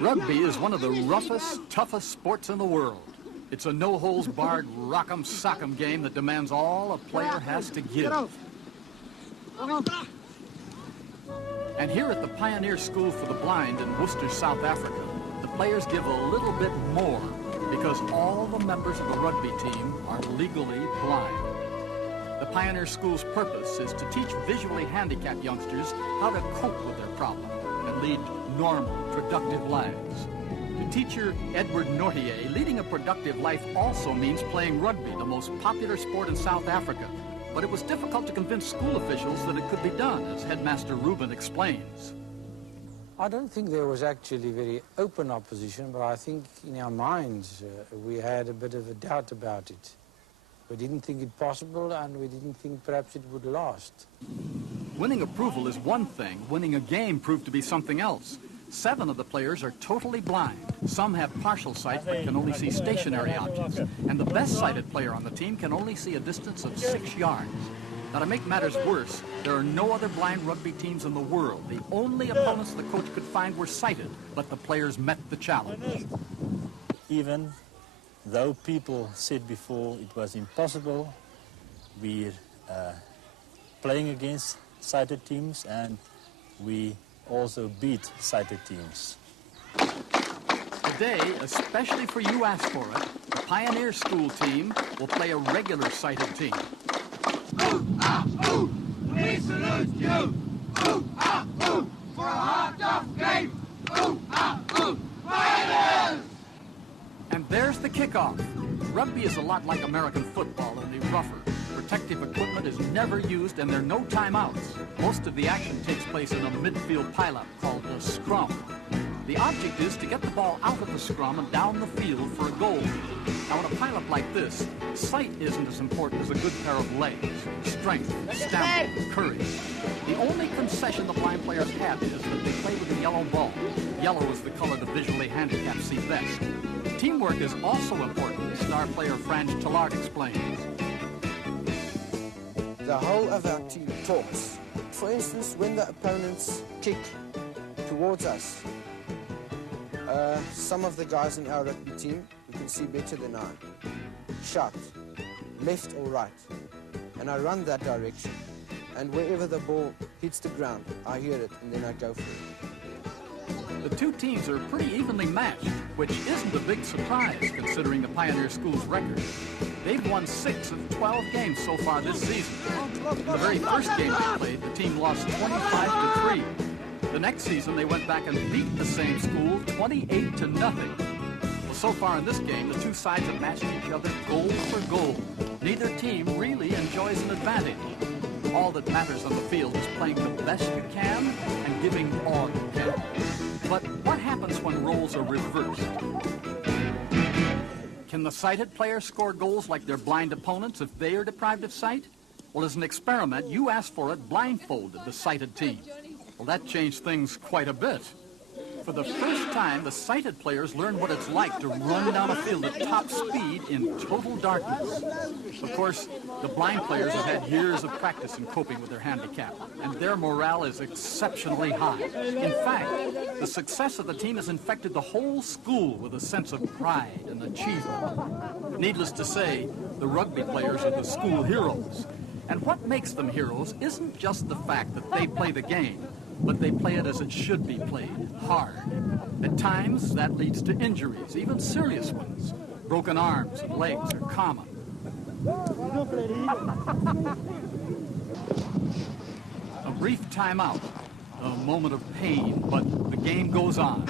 Rugby is one of the roughest, toughest sports in the world. It's a no-holds-barred, rock-em, sock-em game that demands all a player has to give. And here at the Pioneer School for the Blind in Worcester, South Africa, the players give a little bit more because all the members of the rugby team are legally blind. The Pioneer School's purpose is to teach visually handicapped youngsters how to cope with their problem and lead normal, productive lives. To teacher Edward Nortier, leading a productive life also means playing rugby, the most popular sport in South Africa. But it was difficult to convince school officials that it could be done, as Headmaster Rubin explains. I don't think there was actually very open opposition, but I think in our minds we had a bit of a doubt about it. We didn't think it possible, and we didn't think perhaps it would last. Winning approval is one thing. Winning a game proved to be something else. 7 of the players are totally blind. Some have partial sight but can only see stationary objects. And the best-sighted player on the team can only see a distance of 6 yards. Now, to make matters worse, there are no other blind rugby teams in the world. The only opponents the coach could find were sighted, but the players met the challenge. Even though people said before it was impossible, we're playing against sighted teams, and we also beat sighted teams. Today, especially for You Asked For It, the Pioneer School team will play a regular sighted team. Ooh, ah, ooh, we salute you! Ooh, ah, ooh, for a hard-off game! Ooh, ah, ooh, Pioneers! And there's the kickoff. Rugby is a lot like American football, only rougher. Protective equipment is never used, and there are no timeouts. Most of the action takes place in a midfield pileup called the scrum. The object is to get the ball out of the scrum and down the field for a goal. Now, in a pileup like this, sight isn't as important as a good pair of legs, strength, stamina, courage. The only concession the blind players have is that they play with a yellow ball. Yellow is the color the visually handicapped see best. Teamwork is also important, star player Franz Tillard explains. The whole of our team talks. For instance, when the opponents kick towards us, some of the guys in our rugby team, who can see better than I, shout, left or right, and I run that direction. And wherever the ball hits the ground, I hear it, and then I go for it. The two teams are pretty evenly matched, which isn't a big surprise considering the Pioneer School's record. They've won 6 of 12 games so far this season. In the very first game they played, the team lost 25-3. The next season, they went back and beat the same school 28-0. Well, so far in this game, the two sides have matched each other goal for goal. Neither team really enjoys an advantage. All that matters on the field is playing the best you can and giving all you can. But what happens when roles are reversed? Can the sighted players score goals like their blind opponents if they are deprived of sight? Well, as an experiment, You Asked For It blindfolded the sighted team. Well, that changed things quite a bit. For the first time, the sighted players learned what it's like to run down a field at top speed in total darkness. Of course, the blind players have had years of practice in coping with their handicap, and their morale is exceptionally high. In fact, the success of the team has infected the whole school with a sense of pride and achievement. Needless to say, the rugby players are the school heroes. And what makes them heroes isn't just the fact that they play the game, but they play it as it should be played, hard. At times, that leads to injuries, even serious ones. Broken arms and legs are common. A brief timeout, a moment of pain, but the game goes on.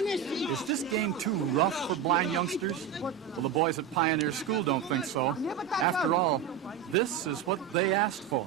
Is this game too rough for blind youngsters? Well, the boys at Pioneer School don't think so. After all, this is what they asked for.